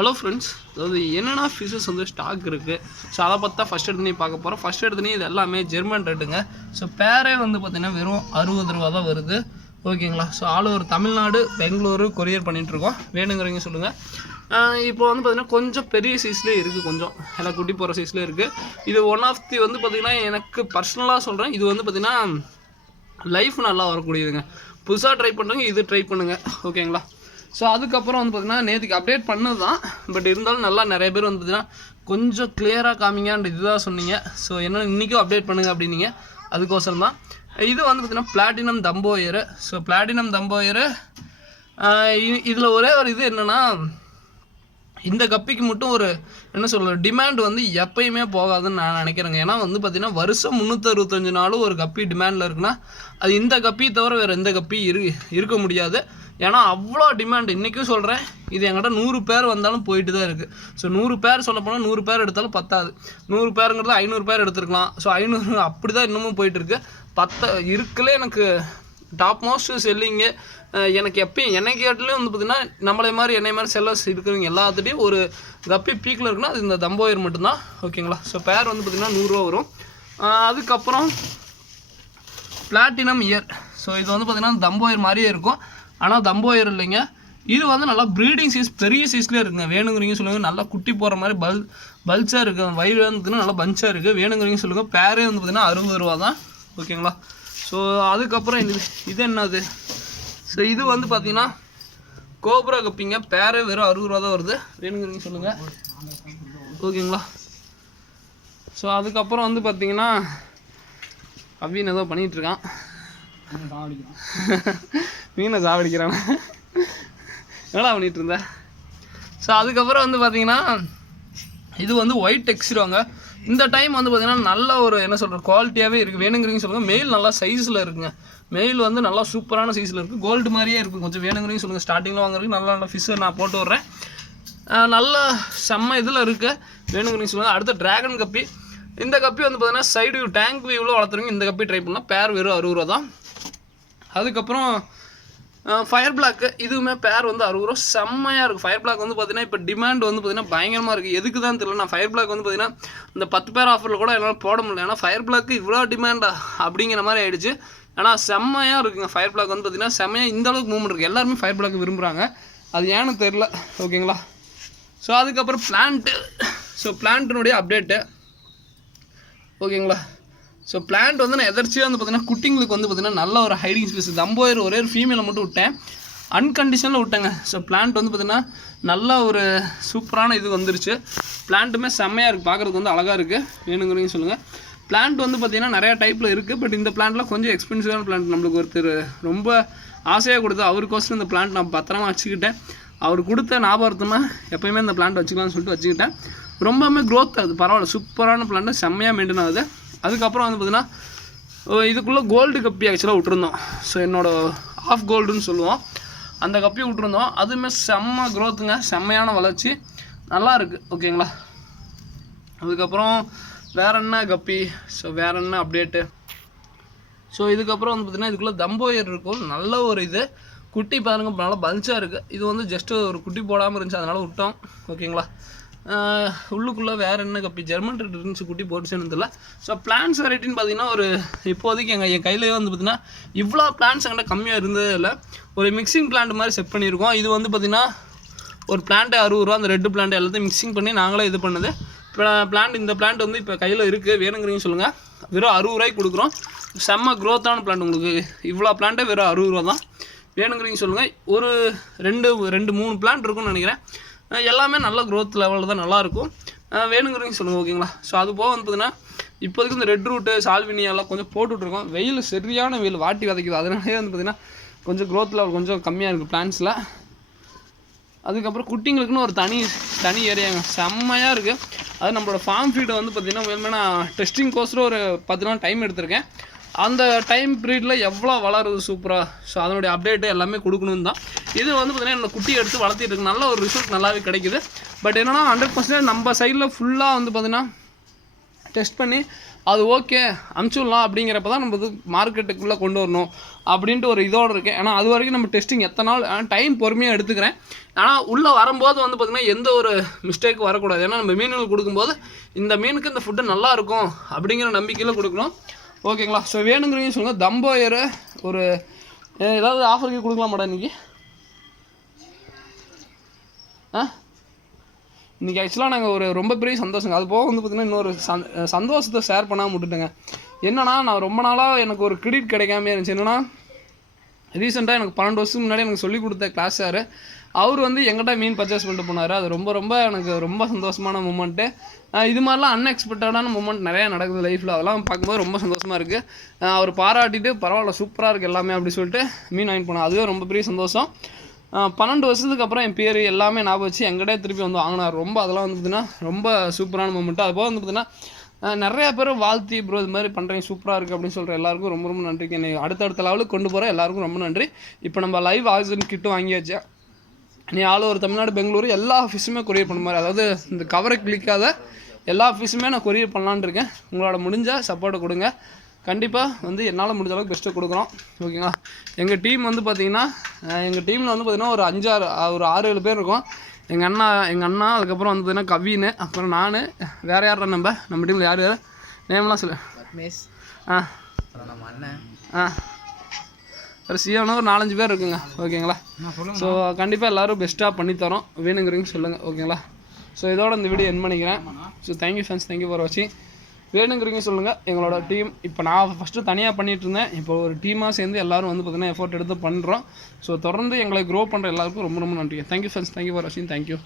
Hello friends, அதாவது என்னென்னா fishes வந்து ஸ்டாக் இருக்குது. ஸோ அதை பார்த்தா ஃபஸ்ட் எடுத்துனே பார்க்க போகிறோம். ஃபஸ்ட் எடுத்துனே இது எல்லாமே ஜெர்மன் ரேட்டுங்க. ஸோ பேரே வந்து பார்த்திங்கன்னா வெறும் 60 ரூபா தான் வருது. ஓகேங்களா? So all over Tamil Nadu, Bengaluru courier பண்ணிகிட்ருக்கோம். வேணுங்கிறவங்க சொல்லுங்கள். இப்போ வந்து பார்த்திங்கன்னா கொஞ்சம் பெரிய சைஸ்லேயே இருக்குது, கொஞ்சம் எல்லாம் குட்டி போகிற சைஸ்லேயே இருக்குது. இது ஒன் ஆஃப் தி வந்து பார்த்திங்கன்னா எனக்கு பர்சனலாக சொல்கிறேன், இது வந்து பார்த்திங்கன்னா லைஃப் நல்லா வரக்கூடியதுங்க. புதுசாக ட்ரை பண்ணுறவங்க இது ட்ரை பண்ணுங்கள். ஓகேங்களா? ஸோ அதுக்கப்புறம் வந்து பார்த்திங்கன்னா நேற்றுக்கு அப்டேட் பண்ணது தான், பட் இருந்தாலும் நல்லா நிறைய பேர் வந்து பார்த்திங்கன்னா கொஞ்சம் கிளியராக காமிங்கன்ற இதுதான் சொன்னீங்க. ஸோ என்ன இன்றைக்கும் அப்டேட் பண்ணுங்கள் அப்படின்னீங்க, அதுக்கோசரம் தான். இது வந்து பார்த்திங்கன்னா பிளாட்டினம் தம்போயரு. ஸோ பிளாட்டினம் தம்போயரு இதில் ஒரே ஒரு இது என்னென்னா, இந்த கப்பிக்கு மட்டும் ஒரு என்ன சொல்கிற டிமாண்ட் வந்து எப்பயுமே போகாதுன்னு நான் நினைக்கிறேங்க. ஏன்னா வந்து பார்த்திங்கன்னா வருஷம் 365 நாளும் ஒரு கப்பி டிமாண்டில் இருக்குன்னா அது இந்த கப்பி தவிர வேறு எந்த கப்பி இருக்க முடியாது. ஏன்னா அவ்வளோ டிமாண்ட். இன்றைக்கும் சொல்கிறேன், இது என்கிட்ட 100 பேர் வந்தாலும் போயிட்டு தான் இருக்குது. ஸோ 100 பேர் சொல்ல போனால் 100 பேர் எடுத்தாலும் பத்தாது. 100 பேருங்கிறது 500 பேர் எடுத்துருக்கலாம். ஸோ 500 அப்படி தான் இன்னமும் போயிட்டுருக்கு. இருக்குல்ல எனக்கு டாப் மோஸ்ட் செல்லிங்கு. எனக்கு எப்பயும் என்னை கேட்டுலேயும் வந்து பார்த்திங்கன்னா என்னை மாதிரி செல்லர்ஸ் இருக்கிறவங்க எல்லாத்துட்டையும் ஒரு கப்பி பீக்கில் இருக்குன்னா அது இந்த தம்போயர் மட்டும்தான். ஓகேங்களா? ஸோ பேர் வந்து பார்த்திங்கன்னா 100 ரூபா வரும். அதுக்கப்புறம் பிளாட்டினம் இயர். ஸோ இது வந்து பார்த்திங்கன்னா தம்போயர் மாதிரியே இருக்கும், ஆனால் தம்போயர் இல்லைங்க. இது வந்து நல்லா ப்ரீடிங் சைஸ், பெரிய சைஸ்லேயே இருக்குங்க. வேணுங்கிறீங்க சொல்லுங்கள். நல்லா குட்டி போகிற மாதிரி பல்ச்சாக இருக்குது. வயிறு வந்து நல்லா பஞ்சாக இருக்குது. வேணுங்கிறீங்க சொல்லுங்கள். பேரே வந்து பார்த்திங்கன்னா 60 ரூபா தான். ஓகேங்களா? ஸோ அதுக்கப்புறம் இது என்னது? ஸோ இது வந்து பார்த்திங்கன்னா கோப்ரா கப்பிங்க. பேரே வெறும் 60 ரூபா தான் வருது. வேணுங்கிறீங்க சொல்லுங்கள். ஓகேங்களா? ஸோ அதுக்கப்புறம் வந்து பார்த்திங்கன்னா கவின் ஏதோ பண்ணிகிட்ருக்கான், மீனை சாவடிக்கிறான். என்னடா பண்ணிகிட்டு இருந்தேன்? ஸோ அதுக்கப்புறம் வந்து பார்த்திங்கன்னா இது வந்து ஒயிட் டெக்ஸ்டருவாங்க. இந்த டைம் வந்து பார்த்திங்கன்னா நல்ல ஒரு என்ன சொல்கிற குவாலிட்டியாகவே இருக்குது. வேணுங்கிறீங்க சொல்லுங்கள். மெயில் நல்லா சைஸில் இருக்குங்க. மெயில் வந்து நல்லா சூப்பரான சைஸில் இருக்குது. கோல்டு மாதிரியே இருக்குது. கொஞ்சம் வேணுங்கிறீங்க சொல்லுங்கள். ஸ்டார்டிங்கில் வாங்குறதுக்கு நல்ல ஃபிஷ்ஷை நான் போட்டு விட்றேன். நல்ல செம்ம இதில் இருக்குது. வேணுங்கிறீங்க சொல்லுங்கள். அடுத்த ட்ராகன் கப்பி. இந்த கப்பி வந்து பார்த்திங்கன்னா சைடு வியூ டேங்க் வியூவில் வளர்த்துறவங்க இந்த கப்பி ட்ரை பண்ணால் பேர் வெறும் 60 ரூபா தான். அதுக்கப்புறம் ஃபயர் பிளாக்கு. இதுவுமே பேர் வந்து 60 ரூபா. செம்மையாக இருக்குது. ஃபயர் பிளாக் வந்து பார்த்திங்கன்னா இப்போ டிமாண்ட் வந்து பார்த்திங்கன்னா பயங்கரமாக இருக்குது. எதுக்கு தான் தெரியல. நான் ஃபயர் பிளாக் வந்து பார்த்திங்கன்னா இந்த 10 பேர் ஆஃபரில் கூட என்னால் போட முடியல. ஏன்னா ஃபயர் பிளாக்கு இவ்வளோ டிமாண்டா அப்படிங்கிற மாதிரி ஆகிடுச்சு. ஆனால் செம்மையாக இருக்குங்க. ஃபயர் பிளாக் வந்து பார்த்திங்கன்னா செம்மையாக இந்தளவுக்கு மூவ்மெண்ட் இருக்குது. எல்லாருமே ஃபயர் பிளாக் விரும்புகிறாங்க. அது ஏன்னு தெரில. ஓகேங்களா? ஸோ அதுக்கப்புறம் பிளான்ட்டு. ஸோ பிளான்ட்டினுடைய அப்டேட்டு. ஓகேங்களா? ஸோ பிளான்ட் வந்து நான் எதர்ச்சியாக வந்து பார்த்திங்கன்னா குட்டிங்களுக்கு வந்து பார்த்திங்கன்னா நல்ல ஒரு ஹைடிங் ஸ்பேஸ். தம்போயர் ஒரே ஒரு ஃபீமேலை மட்டும் விட்டேன், அன்கண்டிஷனில் விட்டேங்க. ஸோ பிளான்ட் வந்து பார்த்திங்கன்னா நல்ல ஒரு சூப்பரான இது வந்துருச்சு. பிளான்ட்டுமே செம்மையாக இருக்குது, பார்க்குறதுக்கு வந்து அழகாக இருக்குது. வேணுங்கிறீங்க சொல்லுங்கள். பிளான்ட் வந்து பார்த்திங்கன்னா நிறையா டைப்பில் இருக்குது. பட் இந்த பிளான்ட்லாம் கொஞ்சம் எக்ஸ்பென்சிவான பிளான்ட். நம்மளுக்கு ஒருத்தர் ரொம்ப ஆசையாக கொடுத்து அவருக்கோசரம் இந்த பிளான்ட் நான் பத்திரமா வச்சுக்கிட்டேன். அவர் கொடுத்த ஞாபகமாக எப்போயுமே இந்த பிளான்ட் வச்சுக்கலாம்னு சொல்லிட்டு வச்சுக்கிட்டேன். ரொம்பவுமே க்ரோத் ஆகுது, பரவாயில்ல. சூப்பரான பிளான்ட்டு, செம்மையாக மெயின்டைன் ஆகுது. அதுக்கப்புறம் வந்து பார்த்திங்கன்னா இதுக்குள்ளே கோல்டு கப்பி ஆக்சுவலாக விட்டுருந்தோம். ஸோ என்னோடய ஆஃப் கோல்டுன்னு சொல்லுவோம், அந்த கப்பி விட்டுருந்தோம். அதுவுமே செம்ம க்ரோத்துங்க, செம்மையான வளர்ச்சி, நல்லா இருக்குது. ஓகேங்களா? அதுக்கப்புறம் வேறு என்ன கப்பி? ஸோ வேறு என்ன அப்டேட்டு? ஸோ இதுக்கப்புறம் வந்து பார்த்திங்கன்னா இதுக்குள்ளே தம்போயர் இருக்கும். நல்ல ஒரு இது குட்டி பாருங்கள், நல்லா பல்ச்சாக இருக்குது. இது வந்து ஜஸ்ட்டு ஒரு குட்டி போடாமல் இருந்துச்சு, அதனால் விட்டோம். ஓகேங்களா? உள்ளுக்குள்ளே வேறு என்ன கப்பி? ஜெர்மன் ரெட் இருந்துச்சு, குட்டி போட்டுச்சுன்னு தெரியல. ஸோ பிளான்ஸ் வெரைட்டின்னு பார்த்தீங்கன்னா ஒரு இப்போதைக்கு என் கையிலேயே வந்து பார்த்திங்கன்னா இவ்வளோ பிளான்ஸ் என்கிட்ட கம்மியாக இருந்ததே இல்லை. ஒரு மிக்சிங் பிளான்ட் மாதிரி செட் பண்ணியிருக்கோம். இது வந்து பார்த்திங்கன்னா ஒரு பிளான்ட்டு 60 ரூபா. அந்த ரெட்டு பிளான்ட் எல்லாத்தையும் மிக்சிங் பண்ணி நாங்களே இது பண்ணுது பிளான்ட். இந்த பிளான்ட் வந்து இப்போ கையில் இருக்குது. வேணுங்கிறீங்க சொல்லுங்கள். வெறும் 60 ரூபாய்க்கு கொடுக்குறோம். செம்ம க்ரோத்தான பிளான்ட். உங்களுக்கு இவ்வளோ பிளான்ட்டே வெறும் 60 ரூபா தான். வேணுங்கிறீங்க சொல்லுங்கள். ஒரு 2-3 பிளான்ட் இருக்குன்னு நினைக்கிறேன். எல்லாமே நல்ல க்ரோத் லெவலில் தான் நல்லாயிருக்கும். வேணுங்கிறீங்க சொல்லுங்கள். ஓகேங்களா? ஸோ அது போக வந்து பார்த்திங்கன்னா இப்போதைக்கு இந்த ரெட் ரூட்டு, சால்வினியெல்லாம் கொஞ்சம் போட்டுட்ருக்கோம். வெயில் சரியான வெயில் வாட்டி வதைக்குது. அதனாலே வந்து பார்த்திங்கன்னா கொஞ்சம் க்ரோத் லெவல் கொஞ்சம் கம்மியாக இருக்குது பிளான்ஸில். அதுக்கப்புறம் குட்டிங்களுக்குன்னு ஒரு தனி ஏரியாங்க, செம்மையாக இருக்குது. அது நம்மளோட ஃபார்ம் ஃபீடை வந்து பார்த்திங்கன்னா வேணுமே நான் டெஸ்டிங் கோர்ஸில் ஒரு 10 நாள் டைம் எடுத்திருக்கேன். அந்த டைம் பீரியடில் எவ்வளோ வளருது சூப்பராக. ஸோ அதனுடைய அப்டேட்டு எல்லாமே கொடுக்கணும் தான். இது வந்து பார்த்திங்கன்னா என்னோடய குட்டி எடுத்து வளர்த்திட்டு இருக்கு. நல்ல ஒரு ரிசல்ட் நல்லாவே கிடைக்குது. பட் என்னென்னா 100% நம்ம சைடில் ஃபுல்லாக வந்து பார்த்திங்கன்னா டெஸ்ட் பண்ணி அது ஓகே அமுச்சுடலாம் அப்படிங்கிறப்ப தான் நம்ம இது மார்க்கெட்டுக்குள்ளே கொண்டு வரணும் அப்படின்ட்டு ஒரு இதோடு இருக்கேன். ஏன்னா அது வரைக்கும் நம்ம டெஸ்டிங் எத்தனை நாள் டைம் பொறுமையாக எடுத்துக்கிறேன். ஆனால் உள்ளே வரும்போது வந்து பார்த்திங்கன்னா எந்த ஒரு மிஸ்டேக்கும் வரக்கூடாது. ஏன்னா நம்ம மீன்கள் கொடுக்கும்போது இந்த மீனுக்கு இந்த ஃபுட்டு நல்லாயிருக்கும் அப்படிங்கிற நம்பிக்கையில் கொடுக்கணும். ஓகேங்களா? ஸோ வேணுங்கிறீங்க சொல்லுங்கள். தம்போயர் ஒரு ஏதாவது ஆஃபருக்கு கொடுக்கலாம் மேடம் இன்றைக்கி? இன்றைக்கி ஆக்சுவலாக நாங்கள் ஒரு ரொம்ப பெரிய சந்தோஷங்க. அது போக வந்து பார்த்திங்கன்னா இன்னொரு சந்தோஷத்தை ஷேர் பண்ணாமல் விட்டுட்டேங்க. என்னென்னா நான் ரொம்ப நாளாக எனக்கு ஒரு கிரெடிட் கிடைக்காம இருந்துச்சு. என்னென்னா ரீசெண்டாக எனக்கு 12 வருஷத்துக்கு முன்னாடி எனக்கு சொல்லிக் கொடுத்த கிளாஸ் சார் அவர் வந்து எங்கிட்ட மீன் பர்ச்சேஸ் பண்ணிட்டு போனார். அது ரொம்ப எனக்கு ரொம்ப சந்தோஷமான மூமெண்ட்டு. இது மாதிரிலாம் அன்எக்ஸ்பெக்டடான மூமெண்ட் நிறையா நடக்குது லைஃப்பில். அதெல்லாம் பார்க்கும்போது ரொம்ப சந்தோஷமாக இருக்குது. அவர் பாராட்டிட்டு பரவாயில்ல சூப்பராக இருக்குது எல்லாமே அப்படி சொல்லிட்டு மீன் வாங்கி போனார். அதுவே ரொம்ப பெரிய சந்தோஷம். 12 வருஷத்துக்கு அப்புறம் என் பேர் எல்லாமே ஞாபகம் வச்சு எங்கிட்டே திருப்பி வந்து வாங்கினார். அதெல்லாம் வந்து பார்த்திங்கன்னா ரொம்ப சூப்பரான மூமெண்ட்டு. அது போக வந்து பார்த்திங்கன்னா நிறையா பேர் வாழ்த்தி ப்ரோ இது மாதிரி பண்ணுறீங்க சூப்பராக இருக்குது அப்படின்னு சொல்கிற எல்லாருக்கும் ரொம்ப நன்றிங்க. என்னை அடுத்தடுத்த லெவலுக்கு கொண்டு போகிற எல்லாருக்கும் ரொம்ப நன்றி. இப்போ நம்ம லைவ் ஆக்சிஜன் கிட்டும் வாங்கியாச்சு. நீ ஆல் ஓவர் தமிழ்நாடு பெங்களூரு எல்லா ஆஃபீஸுமே கொரியர் பண்ண மாதிரி, அதாவது இந்த கவரை கிளிக்காத எல்லா ஆஃபீஸுமே நான் கொரியர் பண்ணலான்னு இருக்கேன். உங்களோட முடிஞ்ச சப்போர்ட்டை கொடுங்க. கண்டிப்பாக வந்து என்னால் முடிஞ்ச அளவுக்கு பெஸ்ட்டு கொடுக்குறோம். ஓகேங்களா? எங்கள் டீம் வந்து பார்த்திங்கன்னா எங்கள் டீமில் வந்து பார்த்திங்கன்னா ஒரு 6-7 பேர் இருக்கோம். எங்கள் அண்ணா அதுக்கப்புறம் வந்து பார்த்திங்கன்னா கவின், அப்புறம் நான், வேறு யாரா நம்ம டீமில் யார் நேம்லாம் சொல்லு. நம்ம அண்ணன் ஒரு சியானோ ஒரு 4-5 பேர் இருக்குங்க. ஓகேங்களா? ஸோ கண்டிப்பாக எல்லோரும் பெஸ்ட்டாக பண்ணித்தரோம். வேணுங்கிறீங்க சொல்லுங்கள். ஓகேங்களா? ஸோ இதோட இந்த வீடியோ என் பண்ணிக்கிறேன். So thank you friends, thank you for வாட்சிங். வேணுங்கிறீங்க சொல்லுங்கள். எங்களோட டீம் இப்போ நான் ஃபஸ்ட்டு தனியாக பண்ணிகிட்டு இருந்தேன். இப்போ ஒரு டீமாக சேர்ந்து எல்லோரும் வந்து பார்த்திங்கன்னா எஃபோர்ட் எடுத்து பண்ணுறோம். ஸோ தொடர்ந்து எங்களை க்ரோ பண்ணுற எல்லாருக்கும் ரொம்ப நன்றி. தேங்க்யூ ஃப்ரெண்ட்ஸ், தேங்க்யூ ஃபார் வாட்சிங். தேங்க்யூ.